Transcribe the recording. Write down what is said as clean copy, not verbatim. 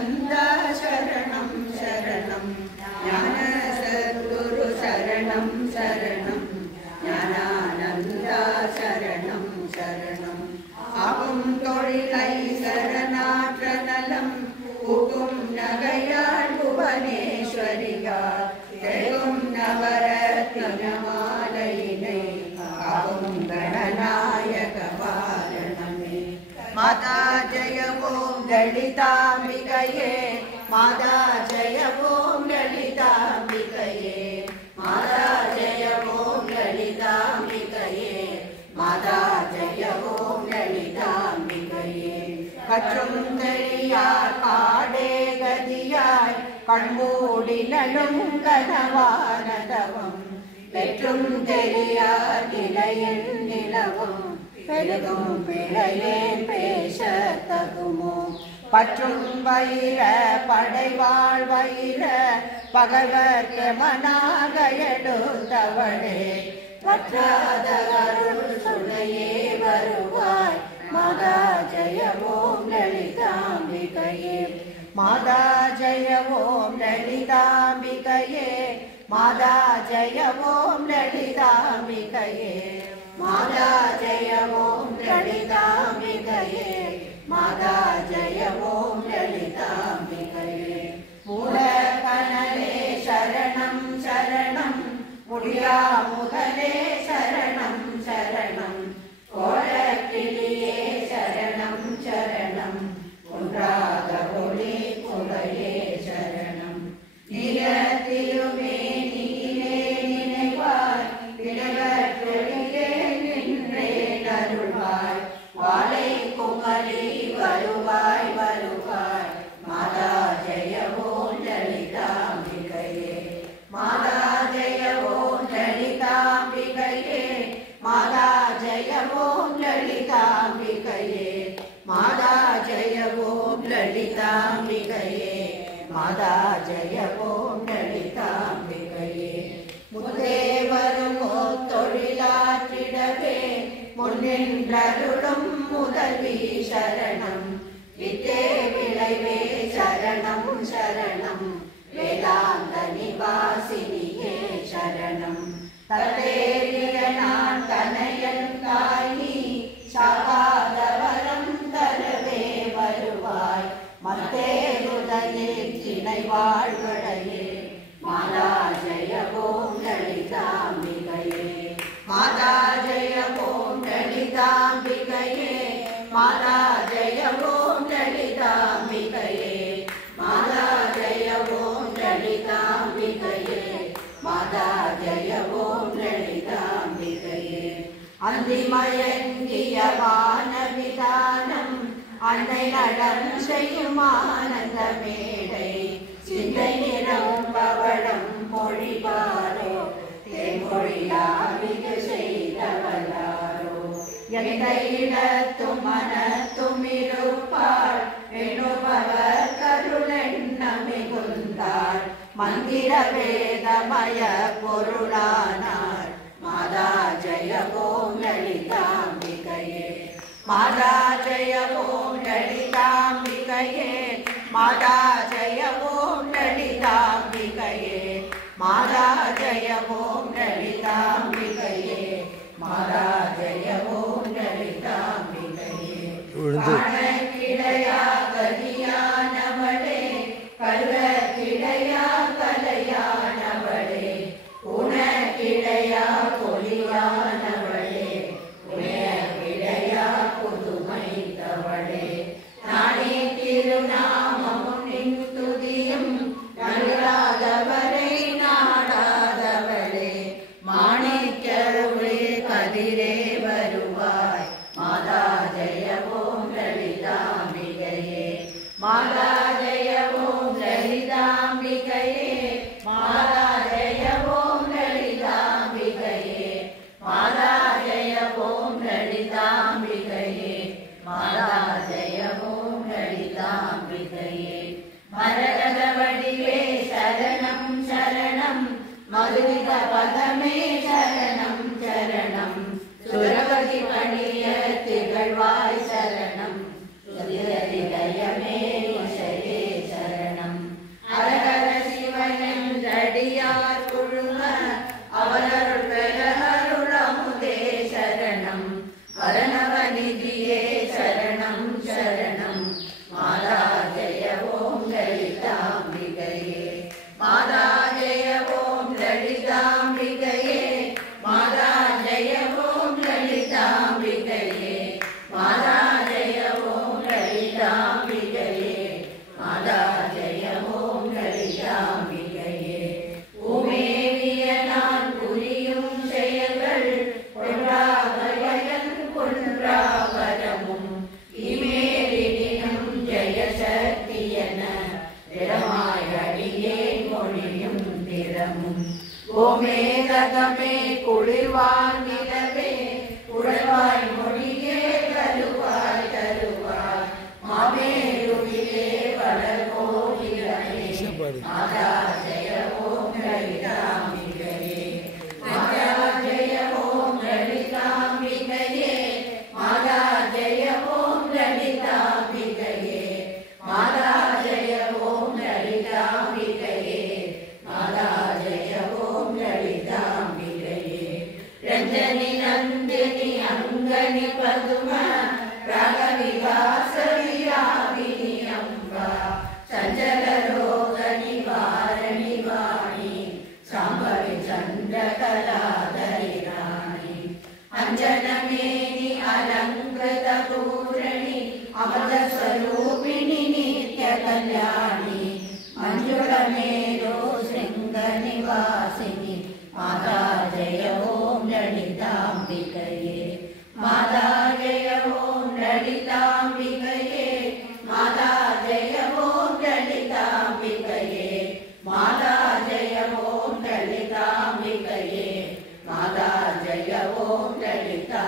ஞானானந்த சரணம் சரணம் ஞான சத்குரு சரணம் சரணம் ஞானானந்த சரணம் சரணம் ஆகும் தொழிலை சரணாற்ற நலம் புகும் நகையாள் புவனேஸ்வரியார் தெகும் நவரத்ன மாலையினை ஆகும் கணநாயக வாரணமே மாதா ஜெய ஓம் லலிதாம்பிகையே மாதா ஜெய ஓம் லலிதாம்பிகையே மாதா ஜெய ஓம் லலிதாம்பிகையே மாதா ஜெய ஓம் லலிதாம்பிகையே கற்றும் தெரியார் காடே கதியாய் கண்மூடினும் கனவானதவம் பெற்றும் தெரியார் நிலையில் நிலவும் பெருகும் பிழையேன் பேச தகுமோ பற்றும் வயிற படைவாழ் வயிற பகவர்க்கு மனாக எடுத்தவளே பற்றாத அருள் சுனையே வருவாய் மாதா ஜெய ஓம் லலிதாம்பிகையே மாதா ஜெய ஓம் லலிதாம்பிகையே மாதா ஜெய ஓம் லலிதாம்பிகையே மாதா ஜெய ஓம் லலிதாம்பிகையே மாதா ஜெய ஓம் லலிதாம்பிகையே மூலகணலே சரணம் சரணம் முடியா முதலே சரணம் சரணம் கோலக்கிளியே சரணம் சரணம் ஒன்றாக ஒளி புகையே சரணம் நிலத்திலுமே நீரே நினைவாய் பிறவற்றொழியே நின்றே அருள்வாய் வாழை குமரி வருவாய் வருவாய் மாதா ஜெய ஓம் லலிதாம்பிகையே மாதா ஜெய ஓம் லலிதாம்பிகையே மாதா ஜெய ஓம் லலிதாம்பிகையே மாதா ஜெய ஓம் லலிதாம்பிகையே மாதா ஜெய ஓம் லலிதாம்பிகையே முத்தேவரும் தொழிலாற்றிடவே முன்னின்றருளும் முதல்வி சரணம் வித்தே விளைவே சரணம் சரணம் வேதாந்த நிவாசினியே சரணம் தத்தேறிய நான் தனையன் தாயி சாகாதவரம் தரவே வருவாய் மத்தேருதலில் திணை வாழ்வடையே மாதா ஜெய ஓம் லலிதாம்பிகையே மாதா ஜெய ஓம் லலிதாம்பிகையே மாதா ஜெய ஓம் லலிதாம்பிகையே மாதா ஜெய ஓம் லலிதாம்பிகையே மாதா ஜெய ஓம் லலிதாம்பிகையே அந்திமயங்கிய வான விதானம் அன்னை நடம் செய்யும் ஆனந்த மேடை சிந்தை நிறம் பவளம் மொழிபாரோ தேமொழியாவிக செய்தவளாரோ எந்த இடத்தும் மனத்தும் இருப்பாள் எண்ணுபவர் கருளெண்ண மிகுந்தாள் மந்திர வேதமய பொருளானார் மாதா ஜெய ஓம் லலிதாம்பிகையே மாதா ஜெய ஓம் லலிதாம்பிகையே மாதா ஜெய ஓம் லலிதாம்பிகையே மாதா ஜெய ஓம் லலிதாம்பிகையே மாதா ஜெய ஓம் லலிதாம்பிகையே கிடையா கதியானவளே கல்வ கிடையா கலையானவளே உனக்கிடையா பொலியானவளே உனக்கிடையா புதுமைத்தவளே நானே திருநாமமும் நின் துதியும் நல்லாதவரை நாடாதவளே மாணிக்கருளே கதிரே வருவாய் மாதா ஜெய ஓம் லலிதாம்பிகையே மாதா ஜெய ஓம் லலிதாம்பிகையே மாதா ஜெய ஓம் லலிதாம்பிகையே மாதா ஜெய ஓம் லலிதாம்பிகையே மாதா ஜெய ஓம் லலிதாம்பிகையே மரகத வடிவே சரணம் சரணம் மதுவித பதமே சரணம் சரணம் சுரவதி பணிய திகழ்வாய் சரணம் சுதிரதிதயமே இசையே माता जय ओम ललिताम्बिकये माता जय ओम ललिताम्बिकये माता जय ओम ललिताम्बिकये माता जय ओम ललिताम्बिकये माता जय ओम ललिताम्बिकये रंजनी नंदिनी अंगनि पद्मा रागविलास विलापिनी अम्बा चंचल रोग निवारणी वाणी सांबवी चंद्रकलाधरी राणी अंजनमेनि अलंकृत पूरणी अमृत स्वरूपिणी नित्य कल्याणी मंजुल मेरु श्रृंग निवासिनी माता जय ओम ललिताम्बिकये माता जय ओम ललिताम्बिकये माता जय ओम ललिताम्बिकये माता जय ओम ललिताम्बिकये माता जय ओम ललिता